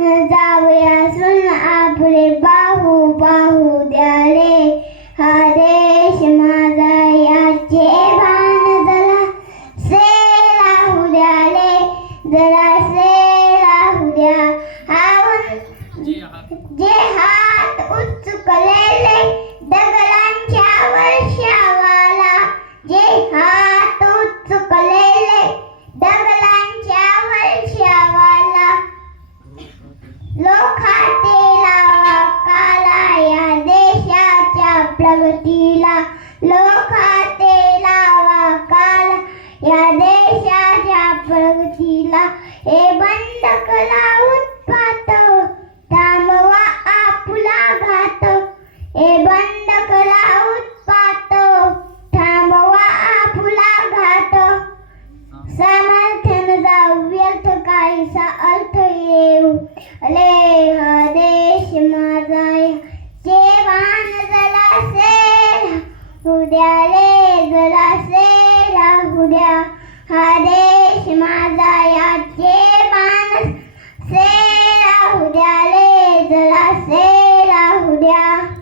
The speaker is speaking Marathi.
जाऊया सुन आपले बाहू बाहू द्या रे. हा देश माझा याचे भान जरा से राहू द्या रे. जरा से राहू द्या. जे हात उचकलेले दगडांच्या वर्षावाला. जे हात उचकलेले दगडांच्या वर्षावाला. लोखाते लावा काला या देशाच्या प्रगतीला. लोखाते लावा काला या देशाच्या प्रगतीला. हे बंद करा उत्पात थांबवा आपुला घात. हे बंद करा उत्पात थांबवा आपुला घात. सामर्थ्यानं जाऊ व्यर्थ काहीसा अर्थ येऊ ले. हा देश माझा जेवान जरासे राहू द्या रे. जरासे राहू द्या. हा देश माझा या जेवान से राहू द्या रे. जरासे राहू द्या.